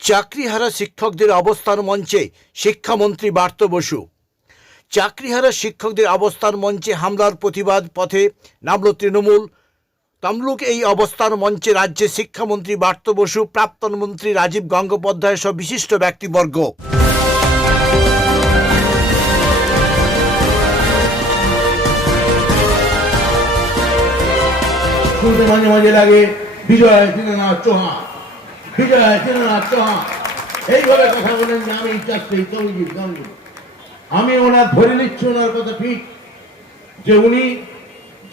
চাকরিহারা শিক্ষকদের অবস্থান মঞ্চে শিক্ষামন্ত্রী বার্ত বসু। চাকরিহারা শিক্ষকদের অবস্থান মঞ্চে হামলার প্রতিবাদ পথে নামল তৃণমূল। তমলুক এই অবস্থান মঞ্চে রাজ্যের শিক্ষামন্ত্রী বার্ত বসু, প্রাক্তন মন্ত্রী রাজীব গঙ্গোপাধ্যায় সহ বিশিষ্ট ব্যক্তিবর্গ। মাঝে মাঝে লাগে বিজয় চৌহান। বিজয় দীননাথ চৌহান এইভাবে কথা বলেন যে আমি চাচ্ছি তৌজিব তৌজিব আমি ওনার ধরে নিচ্ছি ওনার কথা ঠিক। যে উনি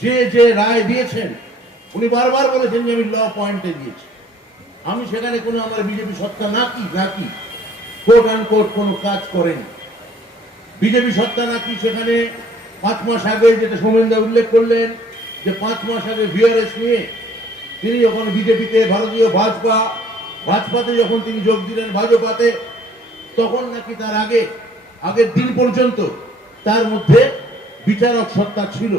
যে যে রায় দিয়েছেন, উনি বারবার বলেছেন যে আমি ল পয়েন্টে দিয়েছি। আমি সেখানে কোনো আমার বিজেপি সত্তা নাকি নাকি কোর্ট অ্যান্ড কোর্ট কোনো কাজ করেনি। বিজেপি সত্তা নাকি সেখানে পাঁচ মাস আগে যেটা সোমেন্দা উল্লেখ করলেন, যে পাঁচ মাস আগে ভিআরএস নিয়ে তিনি যখন বিজেপিতে ভারতীয় ভাজপা ভাজপাতে যখন তিনি যোগ দিলেন ভাজপাতে, তখন নাকি তার আগে, আগের দিন পর্যন্ত তার মধ্যে বিচারক সত্তা ছিল।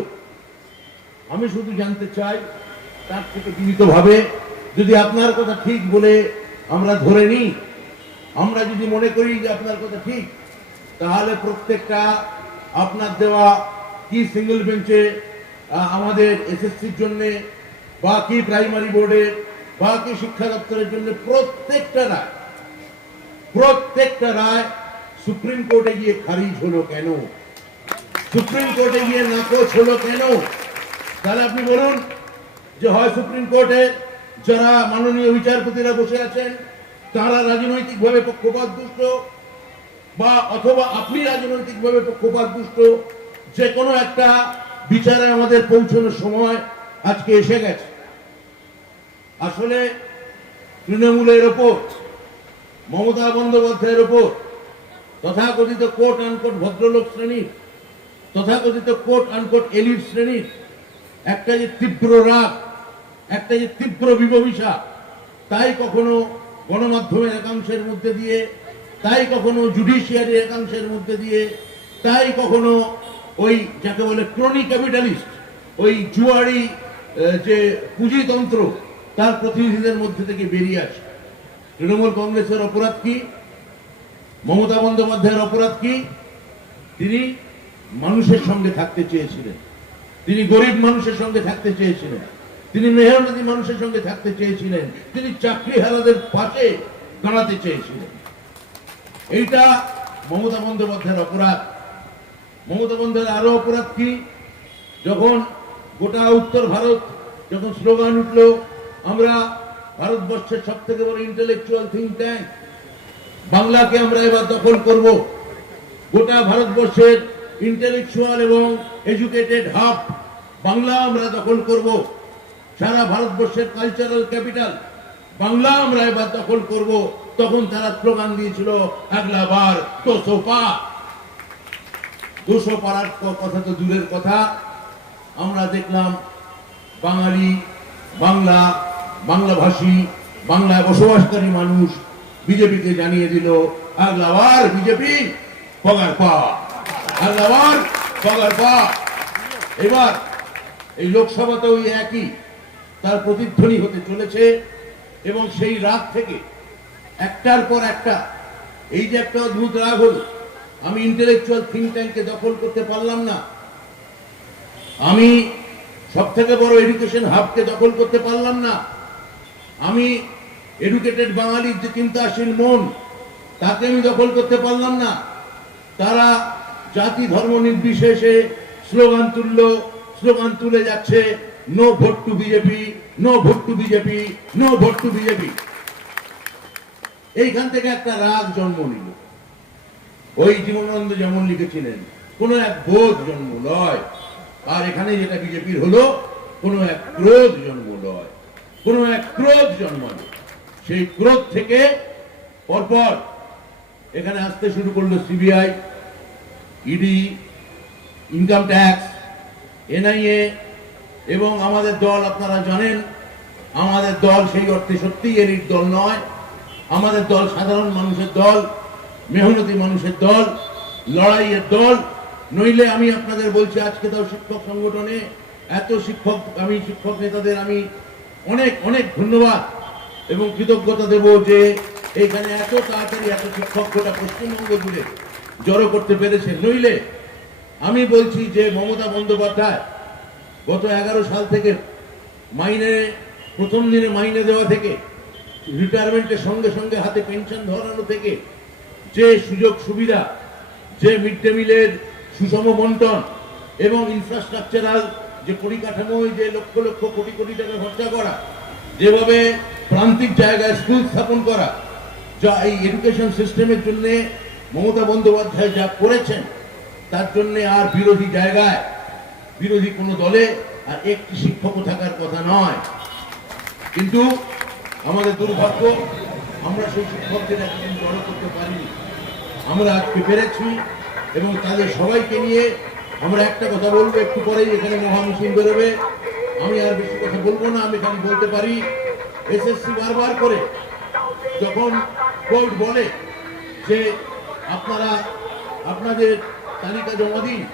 আমি শুধু জানতে চাই, তার থেকে বিনীতভাবে যদি আপনার কথা ঠিক বলে আমরা ধরে নিই, আমরা যদি মনে করি যে আপনার কথা ঠিক, তাহলে প্রত্যেকটা আপনার দেওয়া কি সিঙ্গেল বেঞ্চে আমাদের এসএসসির জন্যে বা কি প্রাইমারি বোর্ডে বা কি শিক্ষা দপ্তরের জন্য প্রত্যেকটা রায় প্রত্যেকটা রায় সুপ্রিম কোর্টে গিয়ে খারিজ হলো কেন? সুপ্রিম কোর্টে গিয়ে নাকচ হলো কেন? তাহলে আপনি বলুন যে হয় সুপ্রিম কোর্টে যারা মাননীয় বিচারপতিরা বসে আছেন, তারা রাজনৈতিকভাবে পক্ষপাত দুষ্ট বা অথবা আপনি রাজনৈতিকভাবে পক্ষপাত দুষ্ট যে কোনো একটা বিচারে আমাদের পৌঁছানোর সময় আজকে এসে গেছে। আসলে তৃণমূলের ওপর, মমতা বন্দ্যোপাধ্যায়ের ওপর, তথাকথিত কোর্ট আনকোট ভদ্রলোক শ্রেণির, তথাকথিত কোর্ট আনকোট এলিট শ্রেণির, একটা যে তীব্র রাগ, একটা যে তীব্র বিভবিষা তাই কখনো গণমাধ্যমের একাংশের মধ্যে দিয়ে, তাই কখনো জুডিশিয়ারির একাংশের মধ্যে দিয়ে, তাই কখনো ওই যাকে বলে ক্রনি ক্যাপিটালিস্ট ওই জুয়ারি যে পুঁজিতন্ত্র তার প্রতিনিধিদের মধ্যে থেকে বেরিয়ে আসে। তৃণমূল কংগ্রেসের অপরাধ কি? মমতা বন্দ্যোপাধ্যায়ের অপরাধ কি? তিনি মানুষের সঙ্গে থাকতে চেয়েছিলেন। তিনি গরিব মানুষের সঙ্গে থাকতে চেয়েছিলেন। তিনি মেহনতি মানুষের সঙ্গে থাকতে চেয়েছিলেন। তিনি চাকরি চাকরিহারাদের পাশে দাঁড়াতে চেয়েছিলেন। এইটা মমতা বন্দ্যোপাধ্যায়ের অপরাধ। মমতা বন্দ্যোপাধ্যায়ের আরও অপরাধ কি? যখন গোটা উত্তর ভারত যখন স্লোগান উঠল আমরা ভারতবর্ষের সব থেকে বড় ইন্টেলেকচুয়াল থিঙ্ক ট্যাঙ্ক বাংলাকে আমরা এবার দখল করব। গোটা ভারতবর্ষের ইন্টেলেকচুয়াল এবং এডুকেটেড হাব বাংলা আমরা দখল করব। সারা ভারতবর্ষের কালচারাল ক্যাপিটাল বাংলা আমরা এবার দখল করব। তখন তারা স্লোগান দিয়েছিল আগলা বার দুশো পা। দুশো পাড়ার কথা তো দূরের কথা। আমরা দেখলাম বাঙালি বাংলা বাংলাভাষী, বাংলায় বসবাসকারী মানুষ বিজেপিকে জানিয়ে দিল আগলাবার বিজেপি পগার পা। আগলাবার পগার পা। এবার এই লোকসভাতে ওই একই, তার প্রতিধ্বনি হতে চলেছে এবং সেই রাগ থেকে একটার পর একটা এই যে একটা অদ্ভুত রাগ হলো, আমি ইন্টেলেকচুয়াল থিঙ্ক ট্যাঙ্ককে দখল করতে পারলাম না। আমি সব থেকে বড় এডুকেশন হাবকে দখল করতে পারলাম না। আমি এডুকেটেড বাঙালির যে চিন্তাশীল মন, তাকে আমি দখল করতে পারলাম না। তারা জাতি ধর্ম নির্বিশেষে স্লোগান তুললো, স্লোগান তুলে যাচ্ছে no vote to BJP no vote to BJP no vote to BJP এইখান থেকে একটা রাগ জন্ম নিল। ওই জীবনানন্দ যেমন লিখেছিলেন, কোন এক বোধ জন্ম লয়। আর এখানে যেটা বিজেপির হলো, কোন এক ক্রোধ জন্ম লয়। কোন এক ক্রোধ জন্মালো সেই ক্রোধ থেকে পরপর এখানে আসতে শুরু করল CBI, ED, income tax, NIA এবং আমাদের দল, আপনারা জানেন, আমাদের দল সেই অর্থে সত্যিই এলিট দল নয়। আমাদের দল সাধারণ মানুষের দল, মেহনতি মানুষের দল, লড়াইয়ের দল। নইলে আমি আপনাদের বলছি, আজকে তাও শিক্ষক সংগঠনে এত শিক্ষক, আমি শিক্ষক নেতাদের, আমি অনেক অনেক ধন্যবাদ এবং কৃতজ্ঞতা দেব যে এখানে এত তাড়াতাড়ি এত শিক্ষক গোটা পশ্চিমবঙ্গ জুড়ে জড়ো করতে পেরেছে নইলে আমি বলছি যে মমতা বন্দ্যোপাধ্যায় গত এগারো সাল থেকে মাইনে, প্রথম দিনে মাইনে দেওয়া থেকে রিটায়ারমেন্টের সঙ্গে সঙ্গে হাতে পেনশন ধরানো থেকে যে সুযোগ সুবিধা, যে মিড ডে মিলের সুষম বন্টন এবং ইনফ্রাস্ট্রাকচারাল যে পরিকাঠামো, যে লক্ষ লক্ষ কোটি কোটি টাকা খরচা করা, যেভাবে প্রান্তিক জায়গায় স্কুল স্থাপন করা, যা এই এডুকেশন সিস্টেমের জন্য মমতা বন্দ্যোপাধ্যায় যা করেছেন, তার জন্য আর বিরোধী জায়গায়, বিরোধী কোনো দলে আর একটি শিক্ষকও থাকার কথা নয়। কিন্তু আমাদের দুর্ভাগ্য, আমরা সেই শিক্ষকদের একদিন জড়ো করতে পারিনি। আমরা আজকে পেরেছি এবং তাদের সবাইকে নিয়ে আমরা একটা কথা বলব, একটু পরেই এখানে মহামিছিল বেরোবে। আমি আর বেশি কথা বলব না, আমি খালি বলতে পারি এসএসসি বারবার করে যখন কোর্ট বলে যে আপনারা আপনাদের তালিকা জমা দিন,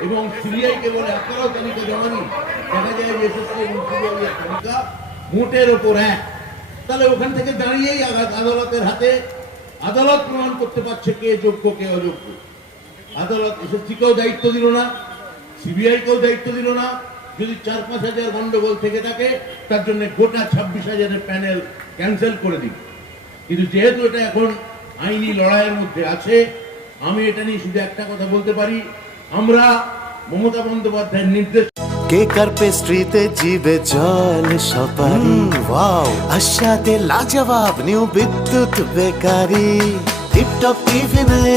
এবং সিবিআইকে বলে আপনারাও তালিকা জমা দিন দেখা যায় যে এসএসসি এবং সিবিআই এর তালিকা মোটের ওপর এক। তাহলে ওখান থেকে দাঁড়িয়েই আদালত- আদালতের হাতে আদালত প্রমাণ করতে পারছে কে যোগ্য, কে অযোগ্য। আদালত এসএসসিকেও দায়িত্ব দিল না সিবিআইকেও দায়িত্ব দিল না। যদি চার পাঁচ হাজার গন্ডগোল থেকে থাকে তার জন্য গোটা ছাব্বিশ হাজারের প্যানেল ক্যান্সেল করে দিবে। কিন্তু যেহেতু এটা এখন আইনি লড়াইয়ের মধ্যে আছে আমি এটা নিয়ে শুধু একটা কথা বলতে পারি আমরা মমতা বন্দ্যোপাধ্যায়ের নির্দেশ কেকার পেস্ট্রিতে জিবে জল সপারি? ওয়াও আশাতে লাজবাব নিউ বিদ্যুৎ বেকারি। টিপটপ টিফিনে